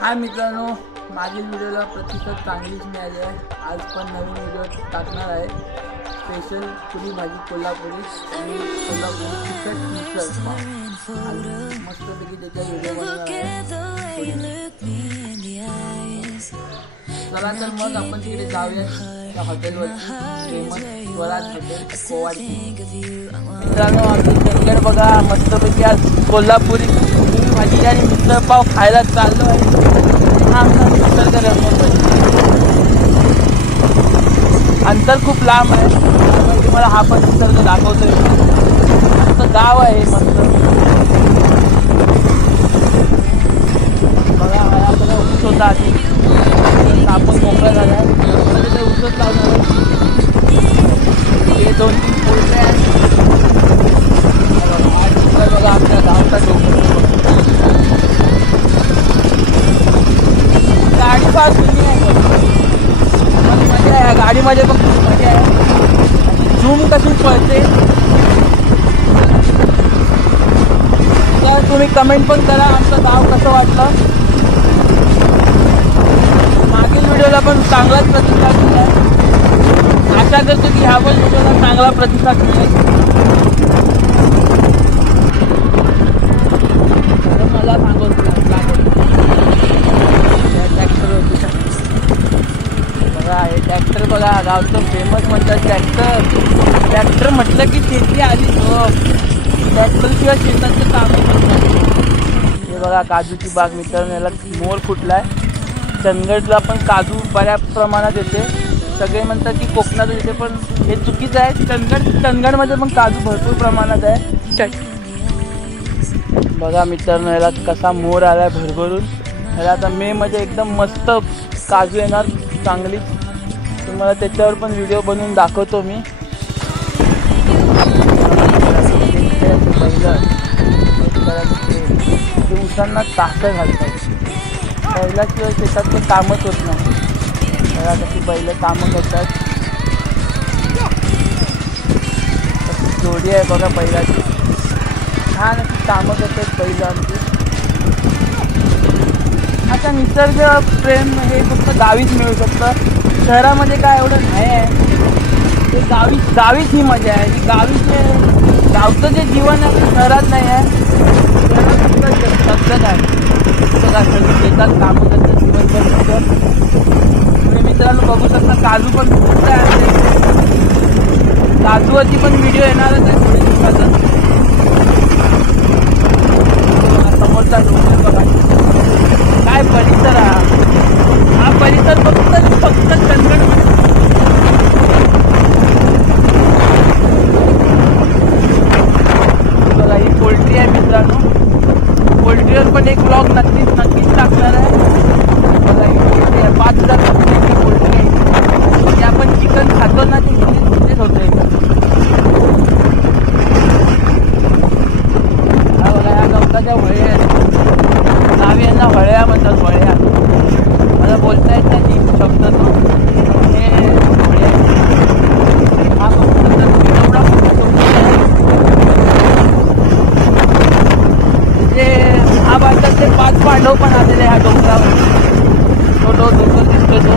हाय मित्रांनो, मागील व्हिडिओला प्रतिसाद चांगलीच मिळाली आहे. आज पण नवीन व्हिडिओ टाकणार आहे. स्पेशल पुरी भाजी कोल्हापुरी आणि कोल्हापुरी तिखट मिसळ पाव. मस्तपैकी त्याचा व्हिडिओ बनवणार आहे. चला तर मग आपण तिकडे जाऊया त्या हॉटेलवरती, फेमस स्वराज हॉटेल कोवाडी. मित्रांनो, आमचं चंदगड बघा, मस्तपैकी आज कोल्हापुरी भाजी आणि मिसळ पाव खायला चाललो आहे. हा आमचा निसर्गरम्य अंतर खूप लांब आहे, तुम्हाला हा पण निसर्ग दाखवतोय. आमचं गाव आहे मस्त बघा. आपल्याला ऊस होता आधी, आपण मोकळा झाला आहे, ऊसच लावणार आहे. हे 2-3 पोल्ट्रे आहेत बघा. आमच्या गावचा डोंगर गाडी फार जुनी आहे, पण मजा आहे गाडीमध्ये, पण खूप मजा आहे. झूम कशी पळते तर तुम्ही कमेंट पण करा, आमचं गाव कसं वाटलं. मागील व्हिडिओला पण चांगलाच प्रतिसाद मिळाला. आशा करतो की ह्या पण व्हिडिओला चांगला प्रतिसाद मिळेल. मला सांगतो बघा, हे ट्रॅक्टर बघा, गावचं फेमस म्हणतात ट्रॅक्टर म्हटलं की शेती आली. ट्रॅक्टरशिवाय शेताचं काम करतात. हे बघा काजूची बाग मित्रांनो, याला मोर फुटलाय. चंदगडला पण काजू बऱ्याच प्रमाणात येते. सगळे म्हणतात की कोकणात येते, पण हे चुकीचं आहे. चंदगडमध्ये पण काजू भरपूर प्रमाणात आहे. बघा मित्रांनो, याला कसा मोर आलाय भरभरून. याला आता मे मध्ये एकदम मस्त काजू येणार चांगली. तुम्हाला त्याच्यावर पण व्हिडिओ बनवून दाखवतो मी. दिवसांना ताकद घालतात. बैलाशिवाय शेतातलं कामच होत नाही. बघा कशी बैल कामं करतात. कशी जोडी आहे बघा बैलाची, छान अशी कामं करतात बैल आमची. आता निसर्ग प्रेम हे फक्त गावीच मिळू शकतं. शहरामध्ये काय एवढं नाही आहे. ते गावीच ही मजा आहे. की गावचं जे जीवन आहे ते शहरात नाही आहे. शहरात आहे बघा, शेतात कामं करतात दिवसभर. तुम्ही मित्रांनो बघू शकता, काजू पण खूप आहे. काजूवरती पण व्हिडिओ येणारच आहे थोड्या दिवसाचा. समोरचा डोंगर बघा, काय परिसर हा परिसर फक्त चंदगडमध्ये. बघा ही पोल्ट्री आहे मित्रांनो. पोल्ट्रीवर पण एक ब्लॉग नक्कीच टाकणार आहे. बघा ही पोल्ट्री आहे, 5,000 पोल्ट्री आहे. जे आपण चिकन खातो ना, ते तिथेच होतं. हा बघा, या गवताच्या वळ्या आहेत. गावी यांना वळ्या म्हणतात, वळ्या. मला बोलता येत नाही शब्द तो. हे वळ्या. हा एवढा म्हणजे महाभारतातले 5 पांडव पण आलेले ह्या डोंगरावर. तो डोंगर दिसतो तो.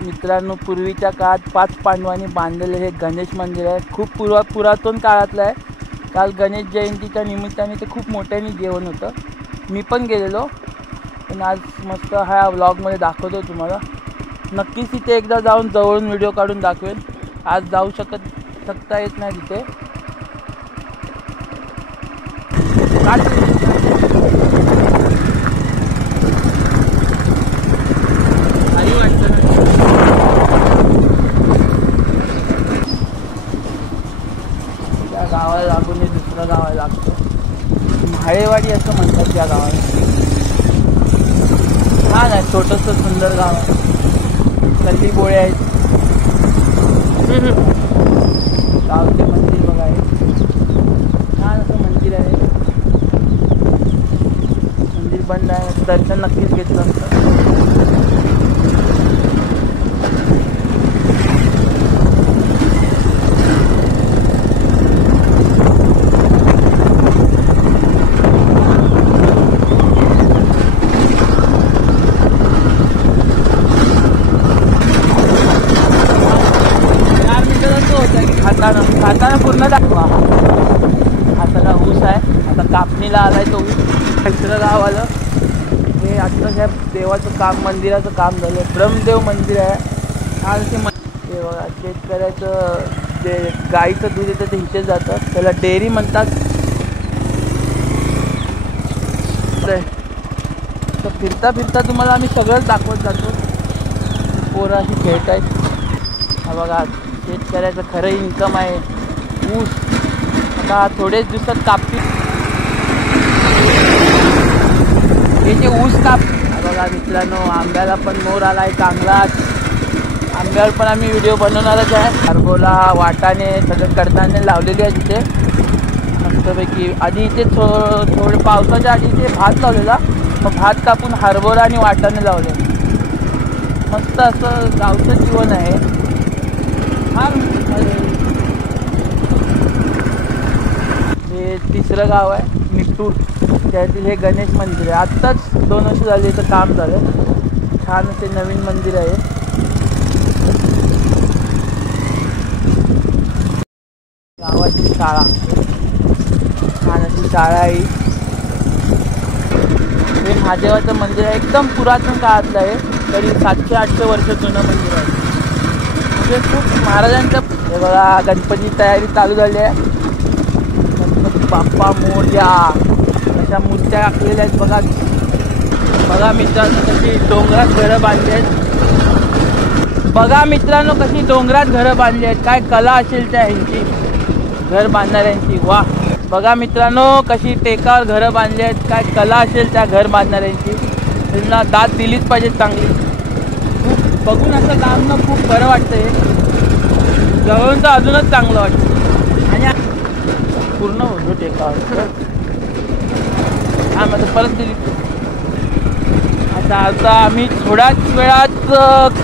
मित्रांनो, पूर्वीच्या काळात 5 पांडवांनी बांधलेले हे गणेश मंदिर आहे. खूप पुरातन काळातलं आहे. काल गणेश जयंतीच्या निमित्ताने ते खूप मोठ्याने जेवण होतं. मी पण गेलेलो, पण आज मस्त ह्या व्लॉगमध्ये दाखवतो तुम्हाला. नक्कीच तिथे एकदा जाऊन जवळून व्हिडिओ काढून दाखवेल. आज जाऊ शकता येत नाही तिथे. गावाला लागून हे दुसरं गावाला लागतं. म्हाळेवाडी असं म्हणतात त्या गावाला. छान आहे, छोटंसं सुंदर गाव आहे. गल्ली बोळे आहेत. गावचे मंदिर बघा आहे, छान असं मंदिर आहे. मंदिर बंद आहे, दर्शन नक्कीच घेतलं असतं. खाताना पूर्ण दाखवा. हा सगळा ऊस आहे. आता कापणीला आलाय तो ऊस. दुसरं गाव आलं. हे आता ह्या देवाचं काम, मंदिराचं काम झालं. ब्रह्मदेव मंदिर आहे. छान ते हे बघा, शेतकऱ्याचं जे गाईचं दूध येतं ते इथे जातं, त्याला डेअरी म्हणतात. तर फिरता फिरता तुम्हाला आम्ही सगळंच दाखवत जातो. पोरं अशी खेळत आहेत. हा बघा, शेतकऱ्याचं खरं इन्कम आहे ऊस. आता थोडेच दिवसात कापतील हे जे ऊस काप. हा बघा मित्रांनो, आंब्याला पण मोर आला आहे चांगलाच. आंब्यावर पण आम्ही व्हिडिओ बनवणारच आहे. हरभरा, वाटाणे सगळं कडधान्य लावलेली आहे तिथे मस्तपैकी. आधी इथे थोडं पावसाच्या आधी इथे भात लावलेला, मग भात कापून हरभरा आणि वाटाणे लावले. मस्त असं गावचं जीवन आहे. हे तिसरं गाव आहे निट्टूर. त्यातील हे गणेश मंदिर आहे. आत्ताच 2 वर्ष झाली इथं काम झालं. छान असे नवीन मंदिर आहे. गावाची शाळा, छान अशी शाळा आहे. हे महादेवाचं मंदिर आहे. एकदम पुरातन काळातलं आहे. तरी 700-800 वर्ष जुनं मंदिर आहे. म्हणजे खूप महाराजांच्या. हे बघा, गणपती तयारी चालू झाली आहे. गणपती बाप्पा मोरया अशा मूर्त्या आखलेल्या आहेत. बघा बघा मित्रांनो, कशी डोंगरात घरं बांधली आहेत. बघा मित्रांनो, कशी डोंगरात घरं बांधली आहेत. काय कला असेल त्या ह्यांची, घर बांधणाऱ्यांची. वा, बघा मित्रांनो, कशी टेकावर घरं बांधली आहेत. काय कला असेल त्या घर बांधणाऱ्यांची. त्यांना दाद दिलीच पाहिजे चांगली. खूप बघून असं लांबनं खूप बरं वाटतंय. जवळून तर अजूनच चांगलं वाटतं. आणि पूर्ण होतो टेकावर. हा मग परत दिली. आता आम्ही थोड्याच वेळात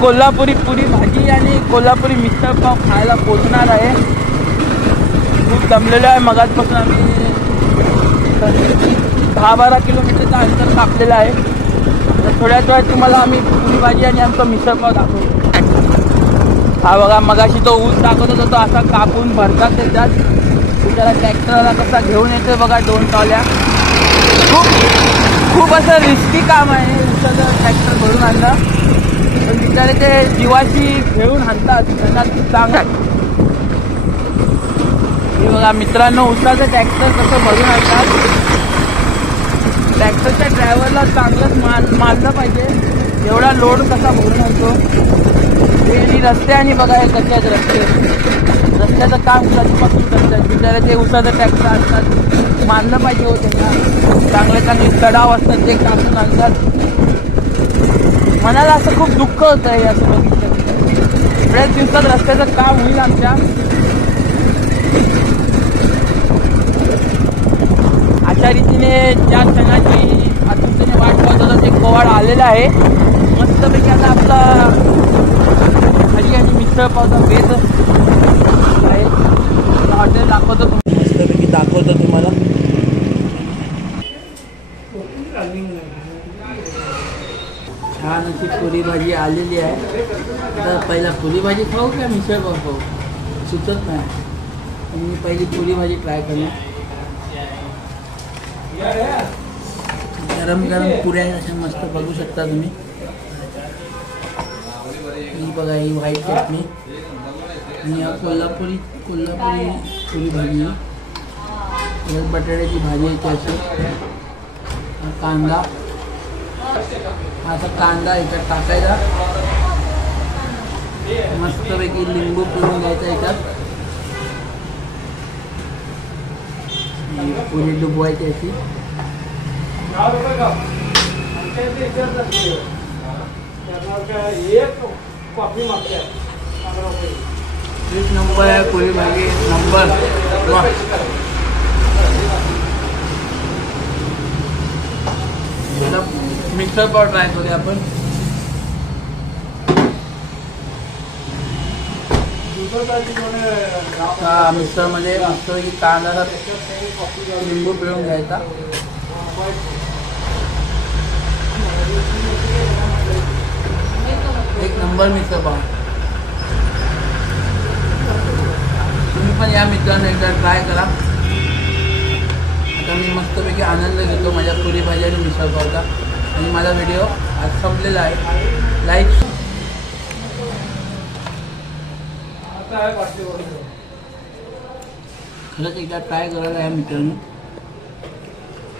कोल्हापुरी पुरी भाजी आणि कोल्हापुरी मिसळपाव खायला पोचणार आहे. खूप दमलेलो आहे. मगाचपासून आम्ही 10-12 किलोमीटरचं अंतर कापलेलं आहे. तर थोड्याच वेळात तुम्हाला आम्ही पुरी भाजी आणि आमचा मिसळपाव दाखवतो. हा बघा, मगाशी तो ऊस दाखवत होता, तो असा कापून भरतात त्याच्यात. त्याला ट्रॅक्टरला कसा घेऊन येतो बघा, 2 टॉल्या. खूप असं रिस्की काम आहे ऊसाचं ट्रॅक्टर भरून आणणं. पण तिकडे ते जीवाशी घेऊन आणतात, त्यांना चांगलं आहे. हे बघा मित्रांनो, ऊसाचं ट्रॅक्टर कसं भरून आणतात. ट्रॅक्टरच्या ड्रायव्हरला चांगलंच मानलं पाहिजे. एवढा लोड कसा भरून आणतो. हे रस्ते आणि बघा हे कसे आहेत रस्ते. रस्त्याचं काम कधीपासून करतात. बिचारे ते ऊसाचं ट्रॅक्टर आणतात, मानलं पाहिजे हो त्यांना. चांगले चढाव असतात ते कापून आणतात. मनाला असं खूप दुःख होतं हे असं बघितलं. बऱ्याच दिवसात रस्त्याचं काम होईल आमच्या. अशा रीतीने ज्या क्षणाची आतुरतेने वाट पाहत होता ते कोवाड आलेलं आहे. मस्तपैकी आता आपला भाजी आणि मिसळपावचा बेत आहे. हॉटेल दाखवतो, मस्तपैकी दाखवतो तुम्हाला. छान अशी पुरी भाजी आलेली आहे. आता पहिला पुरी भाजी खाऊ का मिसळपाव खाऊ सुचत नाही. मी पहिली पुरी भाजी ट्राय करणार. गरम गरम पुऱ्या अशा मस्त बघू शकता तुम्ही. ही बघा, ही व्हाईट चटणी आणि कोल्हापुरी पुरी भाजी. बटाट्याची भाजी आहे अशी. कांदा, असा कांदा याच्यात टाकायचा. मस्तपैकी लिंबू पिळून घ्यायचा याच्यात. पुरी डुबवायची अशी. एक नंबर आहे पुरी भाजी, नंबर. मिक्सर पाव ट्राय करूया आपण. मिक्सर मध्ये मस्तपैकी कांदा लिंबू पिळून घ्यायचा. एक नंबर मिसळ पाव. तुम्ही तुम्ही पण या मित्रांनो एकदा ट्राय करा. आता मी मस्तपैकी आनंद घेतो माझ्या पुरी भाजी आणि मिसळ पावचा. आणि माझा व्हिडिओ आज संपलेला आहे. लाईक खरंच एकदा ट्राय करायला या मित्रांनो.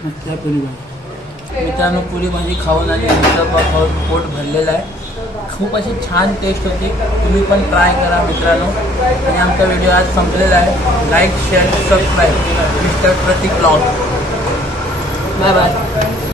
मस्त आहे पुरी भाजी. मित्रांनो पुरी भाजी खाऊन आणि मिसळ पाव खाऊन पोट भरलेलं आहे. खूप अशी छान टेस्ट होती. तुम्ही पण ट्राय करा मित्रांनो. आणि आमचा व्हिडिओ आज संपलेला आहे. Like share subscribe mister Prateek blog. Bye bye.